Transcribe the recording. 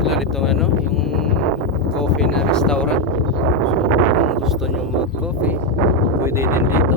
sila rito ano, yung coffee na restaurant. So kung gusto nyo mag coffee, pwede din dito.